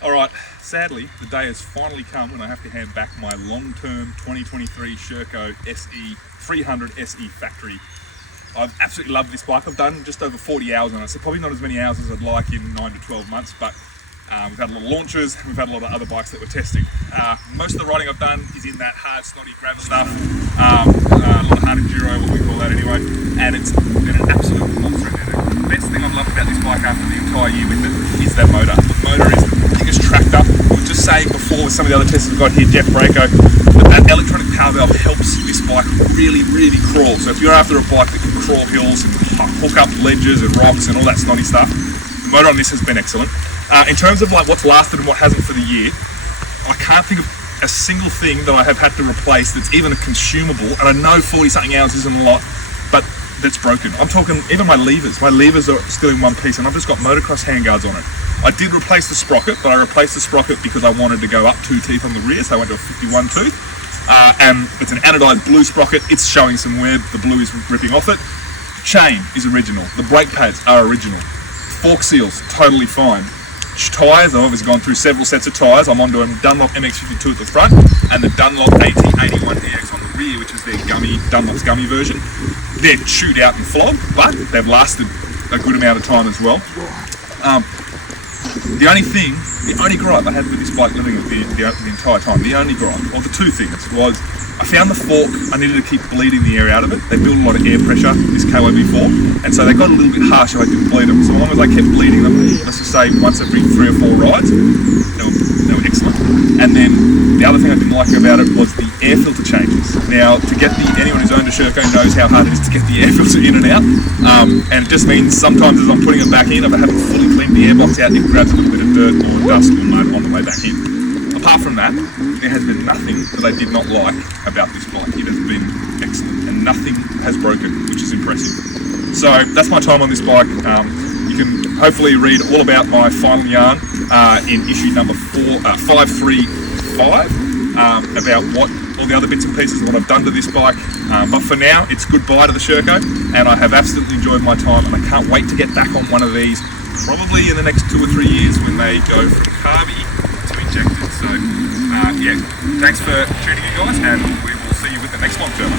Alright, sadly, the day has finally come when I have to hand back my long-term 2023 Sherco SE 300 SE factory. I've absolutely loved this bike. I've done just over 40 hours on it, so probably not as many hours as I'd like in 9 to 12 months, but we've had a lot of launches, we've had a lot of other bikes that we're testing. Most of the riding I've done is in that hard, snotty gravel stuff, a lot of hard enduro, what we call that anyway, and it's been an absolute monster in there. The best thing I've loved about this bike after the entire year with it is that motor. The motor is the biggest tractor. I was just saying before with some of the other testers we've got here, Jeff Braco, that electronic power valve helps this bike really, really crawl. So if you're after a bike that can crawl hills and hook up ledges and rocks and all that snotty stuff, the motor on this has been excellent. In terms of like what's lasted and what hasn't for the year, I can't think of a single thing that I have had to replace that's even a consumable, and I know 40 something hours isn't a lot, but that's broken. I'm talking even my levers are still in one piece, and I've just got motocross handguards on it. I did replace the sprocket, but I replaced the sprocket because I wanted to go up 2 teeth on the rear, so I went to a 51 tooth, and it's an anodized blue sprocket. It's showing some wear, the blue is ripping off it. The chain is original, the brake pads are original, fork seals totally fine. Tyres, I've obviously gone through several sets of tyres. I'm onto a Dunlop MX52 at the front and the Dunlop AT81EX on the rear, which is their Dunlop's gummy version. They're chewed out and flogged, but they've lasted a good amount of time as well. The only gripe I had with this bike living the entire time, the only gripe, or the two things, was I found the fork, I needed to keep bleeding the air out of it. They build a lot of air pressure, this KOB4, and so they got a little bit harsh if I didn't bleed them. So as long as I kept bleeding them, let's just say once every 3 or 4 rides, they were excellent. And then the other thing I didn't like about it was the air filter changes. Now, anyone who's owned a Sherco knows how hard it is to get the air filter in and out, and it just means sometimes as I'm putting it back in, if I haven't fully cleaned the airbox out, it grabs a little bit of dirt or dust or mud on the way back in. Apart from that, there has been nothing that I did not like about this bike. It has been excellent and nothing has broken, which is impressive. So that's my time on this bike. You can hopefully read all about my final yarn in issue number 535 about what all the other bits and pieces of what I've done to this bike. But for now, it's goodbye to the Sherco, and I have absolutely enjoyed my time, and I can't wait to get back on one of these probably in the next 2 or 3 years when they go from carby to injected. So yeah, thanks for tuning in guys, and we will see you with the next long term.